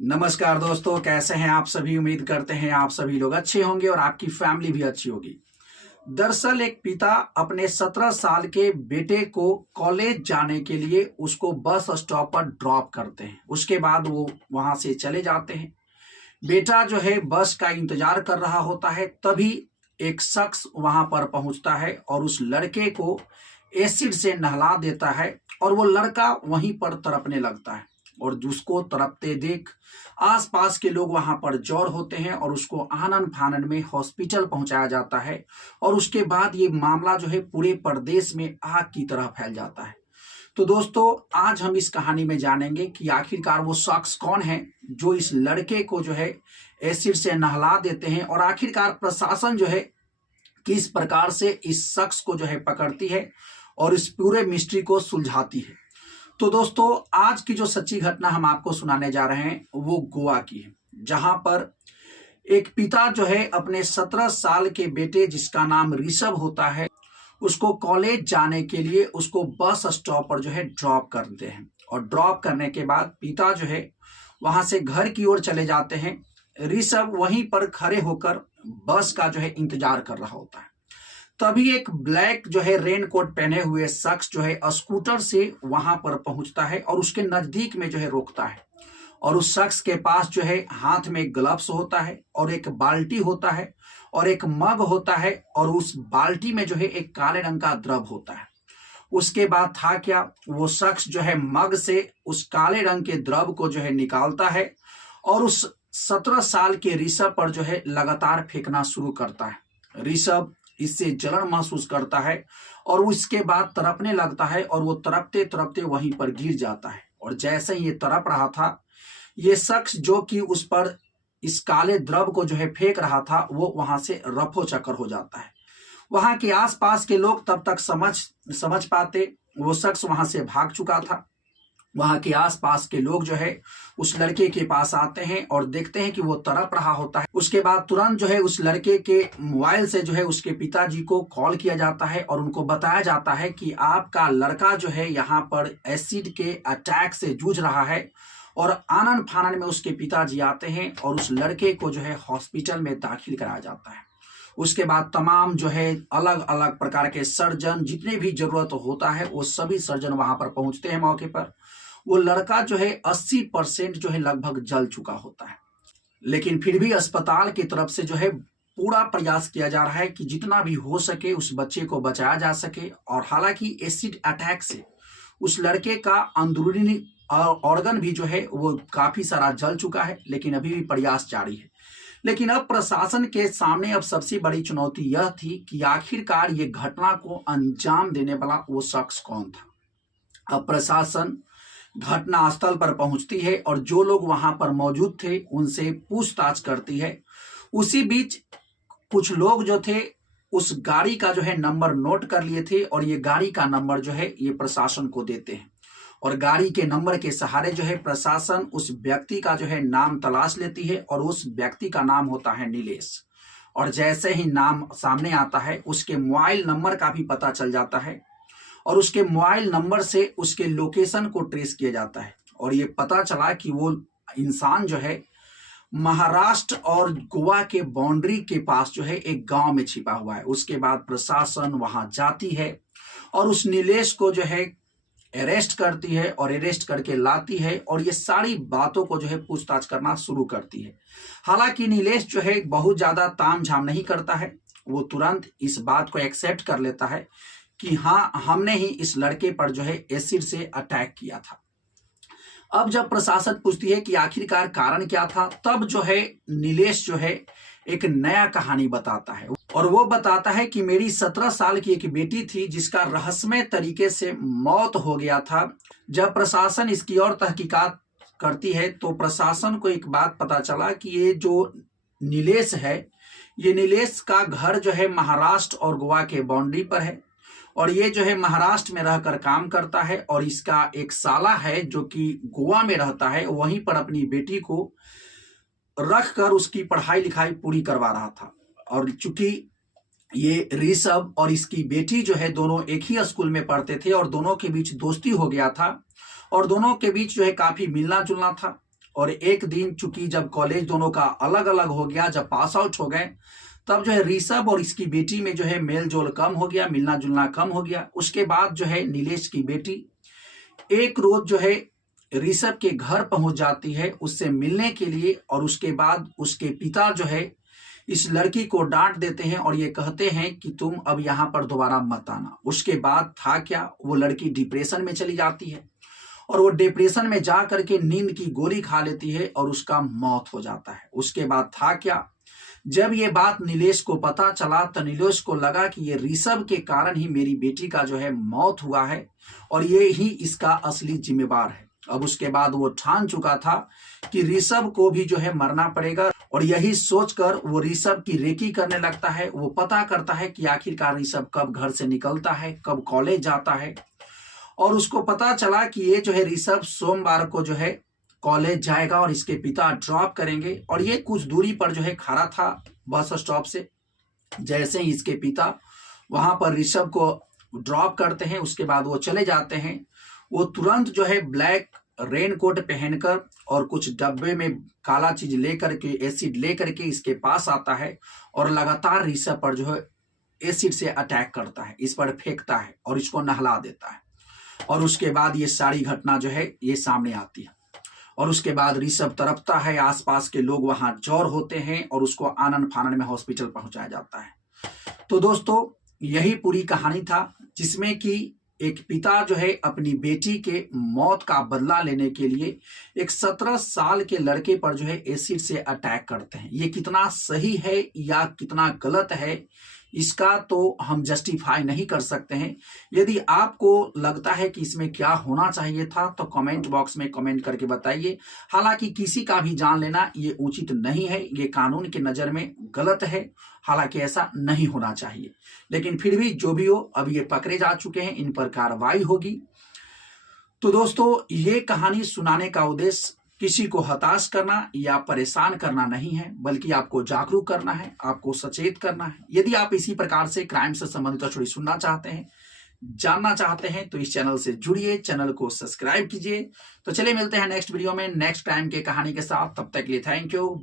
नमस्कार दोस्तों, कैसे हैं आप सभी। उम्मीद करते हैं आप सभी लोग अच्छे होंगे और आपकी फैमिली भी अच्छी होगी। दरअसल एक पिता अपने 17 साल के बेटे को कॉलेज जाने के लिए उसको बस स्टॉप पर ड्रॉप करते हैं। उसके बाद वो वहां से चले जाते हैं। बेटा जो है बस का इंतजार कर रहा होता है, तभी एक शख्स वहां पर पहुंचता है और उस लड़के को एसिड से नहला देता है और वो लड़का वहीं पर तड़पने लगता है। और जिसको तड़पते देख आसपास के लोग वहां पर जौर होते हैं और उसको आनन फानन में हॉस्पिटल पहुंचाया जाता है। और उसके बाद ये मामला जो है पूरे प्रदेश में आग की तरह फैल जाता है। तो दोस्तों, आज हम इस कहानी में जानेंगे कि आखिरकार वो शख्स कौन है जो इस लड़के को जो है एसिड से नहला देते हैं, और आखिरकार प्रशासन जो है किस प्रकार से इस शख्स को जो है पकड़ती है और इस पूरे मिस्ट्री को सुलझाती है। तो दोस्तों, आज की जो सच्ची घटना हम आपको सुनाने जा रहे हैं वो गोवा की है, जहां पर एक पिता जो है अपने 17 साल के बेटे, जिसका नाम ऋषभ होता है, उसको कॉलेज जाने के लिए उसको बस स्टॉप पर जो है ड्रॉप करते हैं। और ड्रॉप करने के बाद पिता जो है वहां से घर की ओर चले जाते हैं। ऋषभ वहीं पर खड़े होकर बस का जो है इंतजार कर रहा होता है। तभी एक ब्लैक जो है रेन कोट पहने हुए शख्स जो है स्कूटर से वहां पर पहुंचता है और उसके नजदीक में जो है रोकता है। और उस शख्स के पास जो है हाथ में ग्लव्स होता है और एक बाल्टी होता है और एक मग होता है, और उस बाल्टी में जो है एक काले रंग का द्रव होता है। उसके बाद था क्या, वो शख्स जो है मग से उस काले रंग के द्रव को जो है निकालता है और उस 17 साल के ऋषभ पर जो है लगातार फेंकना शुरू करता है। ऋषभ इससे जलन महसूस करता है और उसके बाद तड़पने लगता है और वो तड़पते तड़पते वहीं पर गिर जाता है। और जैसे ही ये तड़प रहा था, ये शख्स जो कि उस पर इस काले द्रव को जो है फेंक रहा था, वो वहां से रफो चक्कर हो जाता है। वहां के आसपास के लोग तब तक समझ पाते, वो शख्स वहां से भाग चुका था। वहां के आसपास के लोग जो है उस लड़के के पास आते हैं और देखते हैं कि वो तड़प रहा होता है। उसके बाद तुरंत जो है उस लड़के के मोबाइल से जो है उसके पिताजी को कॉल किया जाता है और उनको बताया जाता है कि आपका लड़का जो है यहाँ पर एसिड के अटैक से जूझ रहा है। और आनन फानन में उसके पिताजी आते हैं और उस लड़के को जो है हॉस्पिटल में दाखिल कराया जाता है। उसके बाद तमाम जो है अलग अलग प्रकार के सर्जन, जितने भी जरूरत होता है वो सभी सर्जन वहां पर पहुंचते हैं मौके पर। वो लड़का जो है 80% जो है लगभग जल चुका होता है, लेकिन फिर भी अस्पताल की तरफ से जो है पूरा प्रयास किया जा रहा है कि जितना भी हो सके उस बच्चे को बचाया जा सके। और हालांकि एसिड अटैक से उस लड़के का अंदरूनी ऑर्गन भी जो है वो काफी सारा जल चुका है, लेकिन अभी भी प्रयास जारी है। लेकिन अब प्रशासन के सामने अब सबसे बड़ी चुनौती यह थी कि आखिरकार ये घटना को अंजाम देने वाला वो शख्स कौन था। अब प्रशासन घटना स्थल पर पहुंचती है और जो लोग वहां पर मौजूद थे उनसे पूछताछ करती है। उसी बीच कुछ लोग जो थे उस गाड़ी का जो है नंबर नोट कर लिए थे और ये गाड़ी का नंबर जो है ये प्रशासन को देते हैं। और गाड़ी के नंबर के सहारे जो है प्रशासन उस व्यक्ति का जो है नाम तलाश लेती है और उस व्यक्ति का नाम होता है नीलेश। और जैसे ही नाम सामने आता है उसके मोबाइल नंबर का भी पता चल जाता है और उसके मोबाइल नंबर से उसके लोकेशन को ट्रेस किया जाता है। और ये पता चला कि वो इंसान जो है महाराष्ट्र और गोवा के बाउंड्री के पास जो है एक गांव में छिपा हुआ है। उसके बाद प्रशासन वहां जाती है और उस नीलेश को जो है अरेस्ट करती है और अरेस्ट करके लाती है और ये सारी बातों को जो है पूछताछ करना शुरू करती है। हालांकि नीलेश जो है बहुत ज्यादा तामझाम नहीं करता है, वो तुरंत इस बात को एक्सेप्ट कर लेता है कि हाँ, हमने ही इस लड़के पर जो है एसिड से अटैक किया था। अब जब प्रशासन पूछती है कि आखिरकार कारण क्या था, तब जो है नीलेश जो है एक नया कहानी बताता है और वो बताता है कि मेरी 17 साल की एक बेटी थी जिसका रहस्यमय तरीके से मौत हो गया था। जब प्रशासन इसकी और तहकीकात करती है तो प्रशासन को एक बात पता चला कि ये जो नीलेश है, ये नीलेश का घर जो है महाराष्ट्र और गोवा के बाउंड्री पर है और ये जो है महाराष्ट्र में रहकर काम करता है और इसका एक साला है जो कि गोवा में रहता है, वहीं पर अपनी बेटी को रख कर उसकी पढ़ाई लिखाई पूरी करवा रहा था। और चूंकि ये ऋषभ और इसकी बेटी जो है दोनों एक ही स्कूल में पढ़ते थे और दोनों के बीच दोस्ती हो गया था और दोनों के बीच जो है काफी मिलना जुलना था। और एक दिन चूंकि जब कॉलेज दोनों का अलग अलग हो गया, जब पास आउट हो गए, तब जो है ऋषभ और इसकी बेटी में जो है मेल जोल कम हो गया, मिलना जुलना कम हो गया। उसके बाद जो है नीलेश की बेटी एक रोज जो है ऋषभ के घर पहुंच जाती है उससे मिलने के लिए, और उसके बाद उसके पिता जो है इस लड़की को डांट देते हैं और ये कहते हैं कि तुम अब यहाँ पर दोबारा मत आना। उसके बाद था क्या, वो लड़की डिप्रेशन में चली जाती है और वो डिप्रेशन में जा करके नींद की गोली खा लेती है और उसका मौत हो जाता है। उसके बाद था क्या, जब ये बात नीलेश को पता चला तो नीलेश को लगा कि ये ऋषभ के कारण ही मेरी बेटी का जो है मौत हुआ है और ये ही इसका असली जिम्मेवार है। अब उसके बाद वो ठान चुका था कि ऋषभ को भी जो है मरना पड़ेगा, और यही सोचकर वो ऋषभ की रेकी करने लगता है। वो पता करता है कि आखिरकार ऋषभ कब घर से निकलता है, कब कॉलेज जाता है, और उसको पता चला कि ये जो है ऋषभ सोमवार को जो है कॉलेज जाएगा और इसके पिता ड्रॉप करेंगे। और ये कुछ दूरी पर जो है खड़ा था बस स्टॉप से। जैसे ही इसके पिता वहां पर ऋषभ को ड्रॉप करते हैं, उसके बाद वो चले जाते हैं। वो तुरंत जो है ब्लैक रेनकोट पहनकर और कुछ डब्बे में काला चीज लेकर के, एसिड लेकर के इसके पास आता है और लगातार ऋषभ पर जो है एसिड से अटैक करता है, इस पर फेंकता है और इसको नहला देता है। और उसके बाद ये सारी घटना जो है ये सामने आती है और उसके बाद ऋषभ तड़पता है। आसपास के लोग वहां जौर होते हैं और उसको आनन फानन में हॉस्पिटल पहुंचाया जाता है। तो दोस्तों यही पूरी कहानी था, जिसमें कि एक पिता जो है अपनी बेटी के मौत का बदला लेने के लिए एक 17 साल के लड़के पर जो है एसिड से अटैक करते हैं। ये कितना सही है या कितना गलत है, इसका तो हम जस्टिफाई नहीं कर सकते हैं। यदि आपको लगता है कि इसमें क्या होना चाहिए था तो कमेंट बॉक्स में कमेंट करके बताइए। हालांकि किसी का भी जान लेना ये उचित नहीं है, ये कानून की नजर में गलत है, हालांकि ऐसा नहीं होना चाहिए। लेकिन फिर भी जो भी हो, अब ये पकड़े जा चुके हैं, इन पर कार्रवाई होगी। तो दोस्तों ये कहानी सुनाने का उद्देश्य किसी को हताश करना या परेशान करना नहीं है, बल्कि आपको जागरूक करना है, आपको सचेत करना है। यदि आप इसी प्रकार से क्राइम से संबंधित स्टोरी सुनना चाहते हैं, जानना चाहते हैं, तो इस चैनल से जुड़िए, चैनल को सब्सक्राइब कीजिए। तो चलिए मिलते हैं नेक्स्ट वीडियो में नेक्स्ट क्राइम के कहानी के साथ। तब तक के लिए थैंक यू।